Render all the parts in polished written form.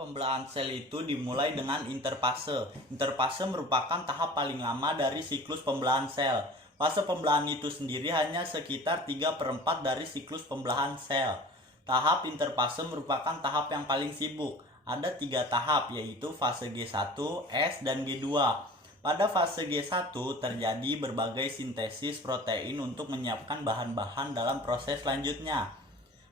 pembelahan sel itu dimulai dengan interfase. Interfase merupakan tahap paling lama dari siklus pembelahan sel. Fase pembelahan itu sendiri hanya sekitar 3/4 dari siklus pembelahan sel. Tahap interfase merupakan tahap yang paling sibuk. Ada 3 tahap, yaitu fase G1, S, dan G2. Pada fase G1 terjadi berbagai sintesis protein untuk menyiapkan bahan-bahan dalam proses selanjutnya.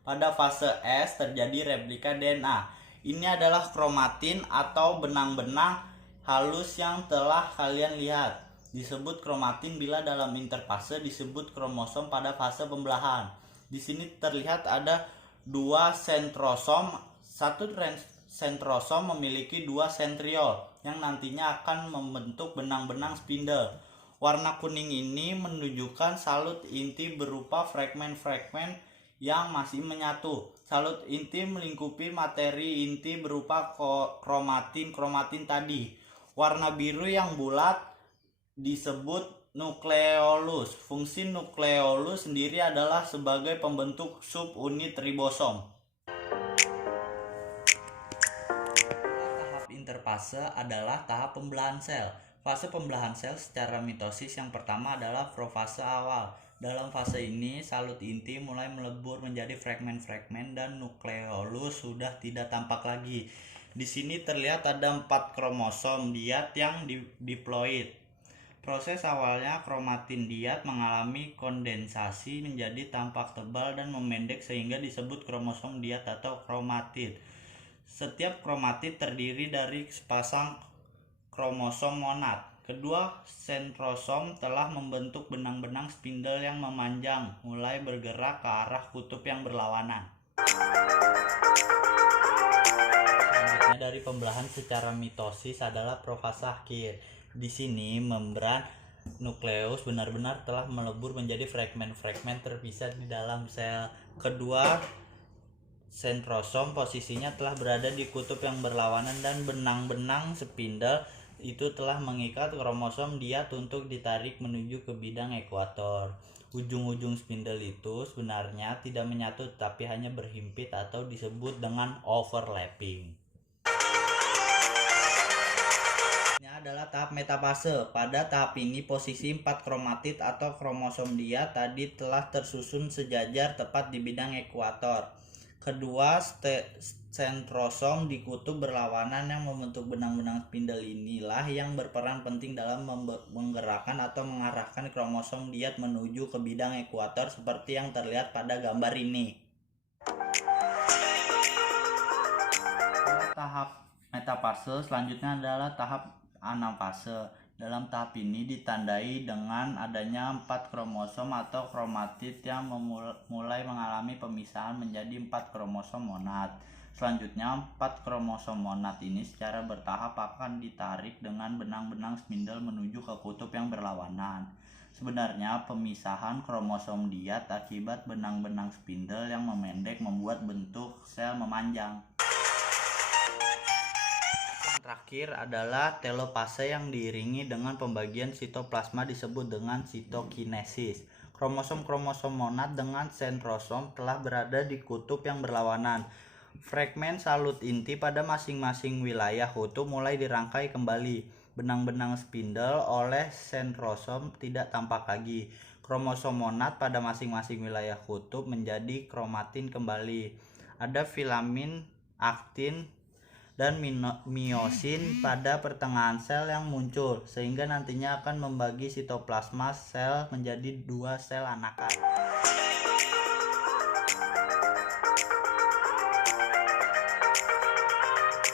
Pada fase S terjadi replika DNA. Ini adalah kromatin atau benang-benang halus yang telah kalian lihat. Disebut kromatin bila dalam interfase disebut kromosom pada fase pembelahan. Di sini terlihat ada 2 sentrosom. Satu sentrosom memiliki 2 sentriol yang nantinya akan membentuk benang-benang spindle. Warna kuning ini menunjukkan salut inti berupa fragmen-fragmen yang masih menyatu. Salut inti melingkupi materi inti berupa kromatin tadi. Warna biru yang bulat disebut nukleolus. Fungsi nukleolus sendiri adalah sebagai pembentuk subunit ribosom. Tahap interfase adalah tahap pembelahan sel. Fase pembelahan sel secara mitosis yang pertama adalah profase awal. Dalam fase ini, salut inti mulai melebur menjadi fragmen-fragmen dan nukleolus sudah tidak tampak lagi. Di sini terlihat ada 4 kromosom diat yang diploid. Proses awalnya kromatin diat mengalami kondensasi menjadi tampak tebal dan memendek sehingga disebut kromosom diat atau kromatid. Setiap kromatid terdiri dari sepasang kromosom monad. Kedua sentrosom telah membentuk benang-benang spindle yang memanjang, mulai bergerak ke arah kutub yang berlawanan. Selanjutnya dari pembelahan secara mitosis adalah profase akhir. Di sini membran nukleus benar-benar telah melebur menjadi fragmen-fragmen terpisah di dalam sel. Kedua sentrosom posisinya telah berada di kutub yang berlawanan dan benang-benang spindle itu telah mengikat kromosom diat untuk ditarik menuju ke bidang ekuator. Ujung-ujung spindle itu sebenarnya tidak menyatu tapi hanya berhimpit atau disebut dengan overlapping. Ini adalah tahap metafase. Pada tahap ini posisi 4 kromatid atau kromosom diat tadi telah tersusun sejajar tepat di bidang ekuator. Kedua sentrosom di kutub berlawanan yang membentuk benang-benang spindle inilah yang berperan penting dalam menggerakkan atau mengarahkan kromosom diat menuju ke bidang ekuator seperti yang terlihat pada gambar ini. Tahap metafase selanjutnya adalah tahap anafase. Dalam tahap ini ditandai dengan adanya 4 kromosom atau kromatid yang mulai mengalami pemisahan menjadi 4 kromosom monad. Selanjutnya 4 kromosom monad ini secara bertahap akan ditarik dengan benang-benang spindle menuju ke kutub yang berlawanan. Sebenarnya pemisahan kromosom diat akibat benang-benang spindle yang memendek membuat bentuk sel memanjang. Terakhir adalah telopase yang diiringi dengan pembagian sitoplasma disebut dengan sitokinesis. Kromosom-kromosom monad dengan sentrosom telah berada di kutub yang berlawanan. Fragmen salut inti pada masing-masing wilayah kutub mulai dirangkai kembali. Benang-benang spindle oleh sentrosom tidak tampak lagi. Kromosom monad pada masing-masing wilayah kutub menjadi kromatin kembali. Ada filamin, aktin, dan miosin pada pertengahan sel yang muncul sehingga nantinya akan membagi sitoplasma sel menjadi 2 sel anakan.